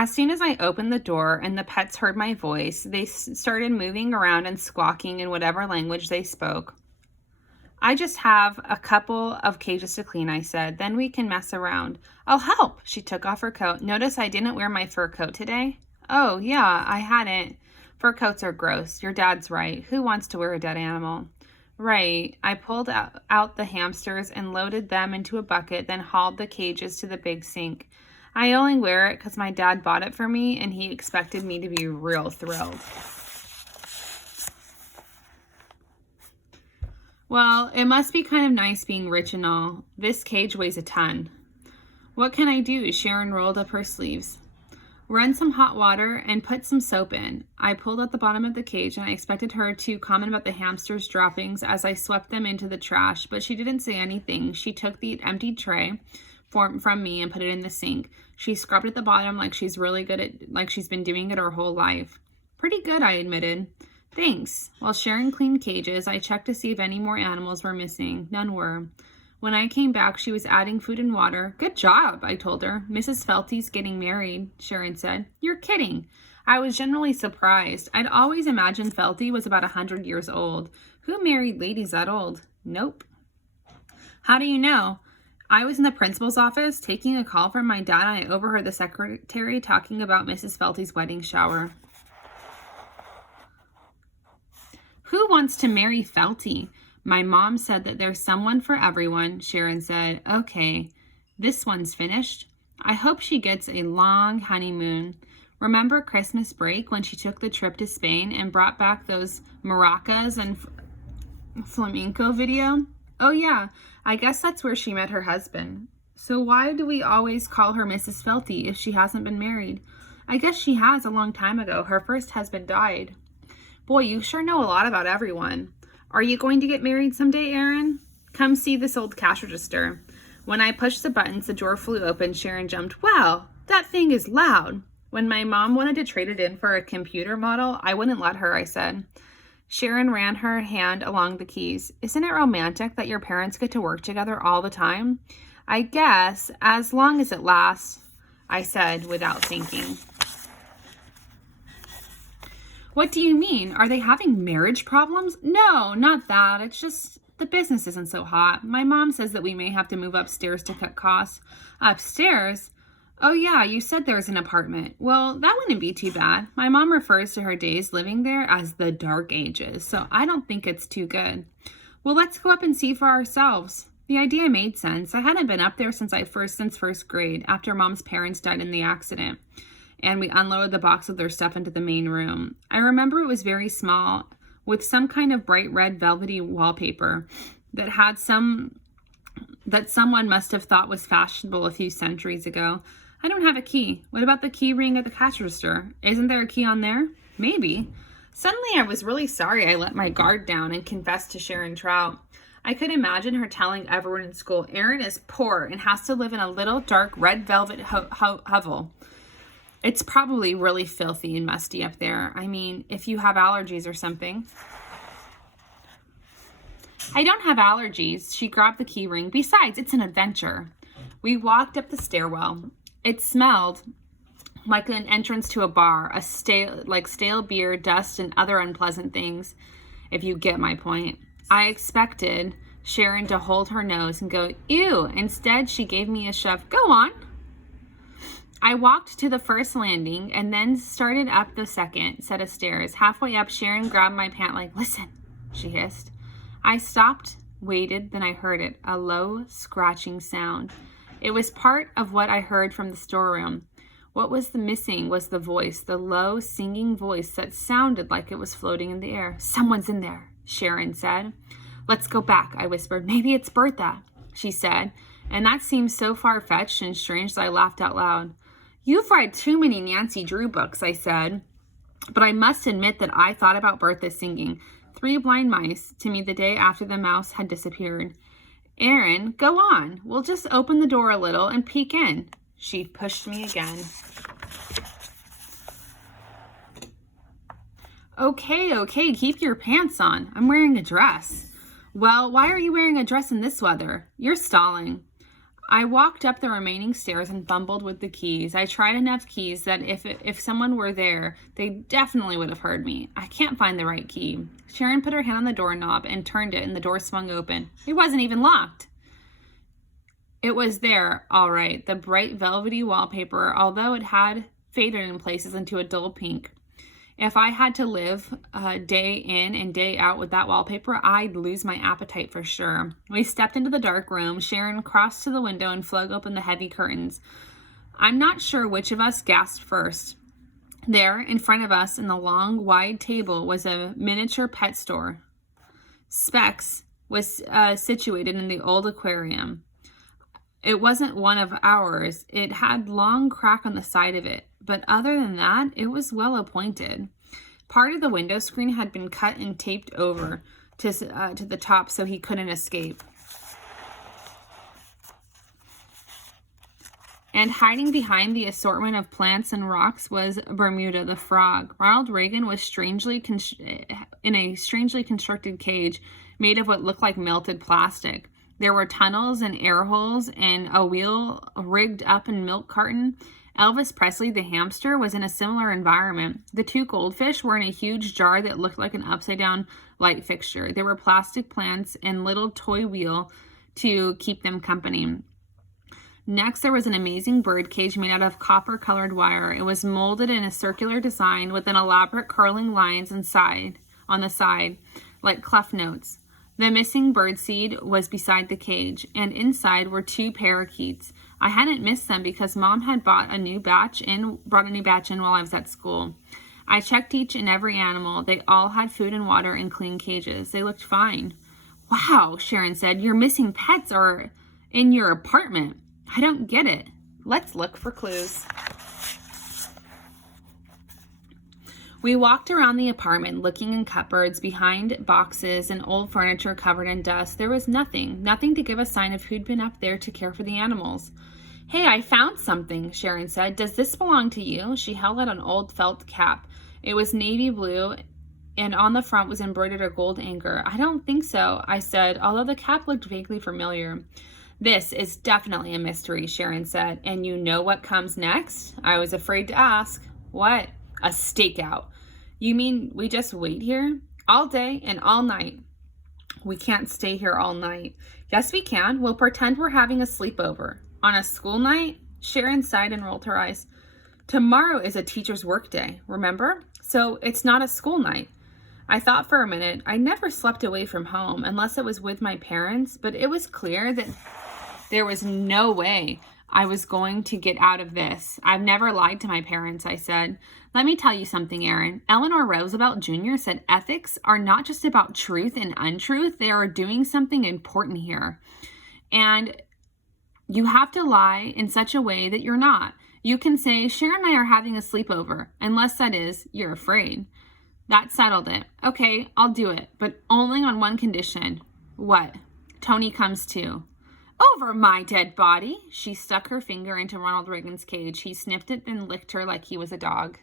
As soon as I opened the door and the pets heard my voice, they started moving around and squawking in whatever language they spoke. I just have a couple of cages to clean, I said. Then we can mess around. I'll help. She took off her coat. Notice I didn't wear my fur coat today? Oh, yeah, I hadn't. Fur coats are gross. Your dad's right. Who wants to wear a dead animal? Right. I pulled out the hamsters and loaded them into a bucket, then hauled the cages to the big sink. I only wear it because my dad bought it for me and he expected me to be real thrilled. Well, it must be kind of nice being rich and all. This cage weighs a ton. What can I do? Sharon rolled up her sleeves. Run some hot water and put some soap in. I pulled out the bottom of the cage and I expected her to comment about the hamsters' droppings as I swept them into the trash, but she didn't say anything. She took the empty tray from me and put it in the sink. She scrubbed at the bottom like she's been doing it her whole life. Pretty good, I admitted. Thanks. While Sharon cleaned cages, I checked to see if any more animals were missing. None were. When I came back, she was adding food and water. Good job, I told her. Mrs. Felty's getting married, Sharon said. You're kidding. I was genuinely surprised. I'd always imagined Felty was about 100 years old. Who married ladies that old? Nope. How do you know? I was in the principal's office taking a call from my dad and I overheard the secretary talking about Mrs. Felty's wedding shower. Who wants to marry Felty? My mom said that there's someone for everyone, Sharon said. Okay, this one's finished. I hope she gets a long honeymoon. Remember Christmas break when she took the trip to Spain and brought back those maracas and flamenco video? Oh yeah, I guess that's where she met her husband. So why do we always call her Mrs. Felty if she hasn't been married? I guess she has a long time ago. Her first husband died. Boy, you sure know a lot about everyone. Are you going to get married someday, Aaron? Come see this old cash register. When I pushed the buttons, the drawer flew open. Sharon jumped. Wow, that thing is loud. When my mom wanted to trade it in for a computer model, I wouldn't let her, I said. Sharon ran her hand along the keys. Isn't it romantic that your parents get to work together all the time? I guess, as long as it lasts, I said without thinking. What do you mean? Are they having marriage problems? No, not that. It's just the business isn't so hot. My mom says that we may have to move upstairs to cut costs. Upstairs? Oh yeah, you said there's an apartment. Well, that wouldn't be too bad. My mom refers to her days living there as the dark ages, so I don't think it's too good. Well, let's go up and see for ourselves. The idea made sense. I hadn't been up there since first grade, after Mom's parents died in the accident. And we unloaded the box of their stuff into the main room. I remember it was very small, with some kind of bright red velvety wallpaper that someone must have thought was fashionable a few centuries ago. I don't have a key. What about the key ring at the cash register? Isn't there a key on there? Maybe. Suddenly I was really sorry I let my guard down and confessed to Sharon Trout. I could imagine her telling everyone in school, Aaron is poor and has to live in a little dark red velvet hovel. It's probably really filthy and musty up there. I mean, if you have allergies or something. I don't have allergies. She grabbed the key ring. Besides, it's an adventure. We walked up the stairwell. It smelled like an entrance to a bar, stale beer, dust, and other unpleasant things, if you get my point. I expected Sharon to hold her nose and go, ew. Instead, she gave me a shove. Go on. I walked to the first landing and then started up the second set of stairs. Halfway up, Sharon grabbed my pant leg. Listen, she hissed. I stopped, waited, then I heard it, a low, scratching sound. It was part of what I heard from the storeroom. What was missing was the voice, the low, singing voice that sounded like it was floating in the air. Someone's in there, Sharon said. Let's go back, I whispered. Maybe it's Bertha, she said. And that seemed so far-fetched and strange that I laughed out loud. You've read too many Nancy Drew books, I said. But I must admit that I thought about Bertha singing 3 Blind Mice to me the day after the mouse had disappeared. Aaron, go on. We'll just open the door a little and peek in. She pushed me again. Okay, keep your pants on. I'm wearing a dress. Well, why are you wearing a dress in this weather? You're stalling. I walked up the remaining stairs and fumbled with the keys. I tried enough keys that if someone were there, they definitely would have heard me. I can't find the right key. Sharon put her hand on the doorknob and turned it, and the door swung open. It wasn't even locked. It was there, all right, the bright velvety wallpaper, although it had faded in places into a dull pink. If I had to live day in and day out with that wallpaper, I'd lose my appetite for sure. We stepped into the dark room. Sharon crossed to the window and flung open the heavy curtains. I'm not sure which of us gasped first. There, in front of us, in the long, wide table, was a miniature pet store. Specs was situated in the old aquarium. It wasn't one of ours. It had long crack on the side of it. But other than that, it was well appointed. Part of the window screen had been cut and taped over to the top so he couldn't escape. And hiding behind the assortment of plants and rocks was Bermuda the frog. Ronald Reagan was in a strangely constructed cage made of what looked like melted plastic. There were tunnels and air holes and a wheel rigged up in milk carton. Elvis Presley, the hamster, was in a similar environment. The two goldfish were in a huge jar that looked like an upside-down light fixture. There were plastic plants and little toy wheel to keep them company. Next, there was an amazing bird cage made out of copper-colored wire. It was molded in a circular design with an elaborate curling lines on the side, like clef notes. The missing birdseed was beside the cage, and inside were two parakeets. I hadn't missed them because Mom had brought a new batch in while I was at school. I checked each and every animal. They all had food and water in clean cages. They looked fine. Wow, Sharon said, your missing pets are in your apartment. I don't get it. Let's look for clues. We walked around the apartment looking in cupboards, behind boxes, and old furniture covered in dust. There was nothing to give a sign of who'd been up there to care for the animals. Hey, I found something, Sharon said. Does this belong to you? She held out an old felt cap. It was navy blue, and on the front was embroidered a gold anchor. I don't think so, I said, although the cap looked vaguely familiar. This is definitely a mystery, Sharon said. And you know what comes next? I was afraid to ask. What? A stakeout. You mean we just wait here? All day and all night. We can't stay here all night. Yes, we can. We'll pretend we're having a sleepover. On a school night? Sharon sighed and rolled her eyes. Tomorrow is a teacher's work day, remember? So it's not a school night. I thought for a minute. I never slept away from home unless it was with my parents, but it was clear that there was no way I was going to get out of this. I've never lied to my parents, I said. Let me tell you something, Aaron. Eleanor Roosevelt Jr. said ethics are not just about truth and untruth. They are doing something important here. And you have to lie in such a way that you're not. You can say, Sharon and I are having a sleepover, unless that is, you're afraid. That settled it. Okay, I'll do it, but only on one condition. What? Tony comes too. Over my dead body. She stuck her finger into Ronald Reagan's cage. He sniffed it and licked her like he was a dog.